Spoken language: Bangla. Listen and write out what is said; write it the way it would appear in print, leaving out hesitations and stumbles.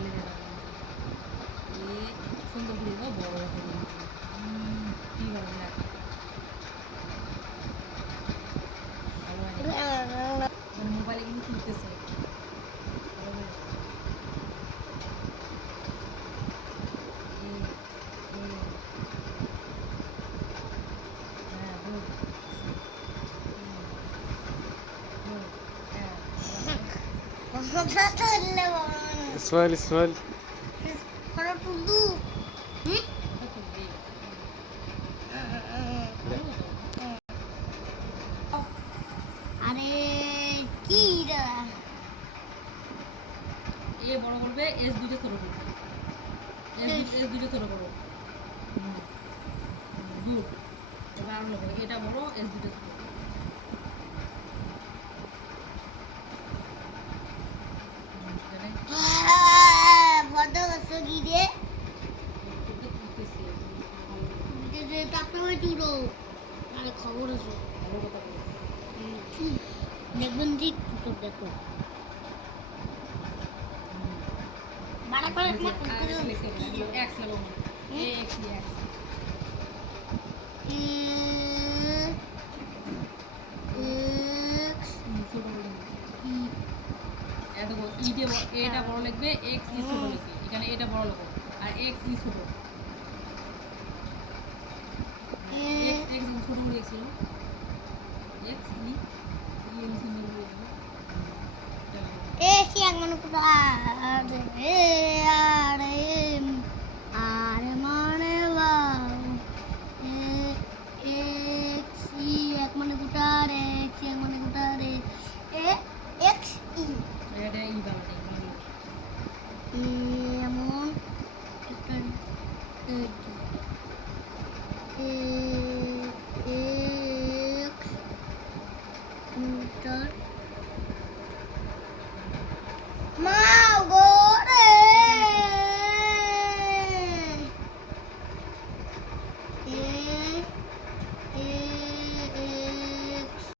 মোবাইলে দেখা এ সুন্দর করে বড় করে কি ভালো লাগে মানে মোবাইলে কিন্তু তুলতেছে স্মাইল স্মাইল আরে কি এ বড় করবে এস দুটো ছোট করবে এস দুটো ছোট করো গুড এবার আরো লোক এটা বড় এস দুটো ছোট খবর আছে দেখবেন ঠিক দেখো বাড়া করে এক্স লাগো এ এক্স এক্স এটা বড় লিখবে এক্স ই ছোট লিখবে এখানে এটা বড় লিখো আর এক্স ই ছোট এক্স এক্স ছোট করে লিখছিল এক্স ই ই সুন্দর করে লিখবে কি এক মানে আর মানে এক মানে গুটার এক মানে গুটার এক্স ই এটা ই বানাতে এমন একটা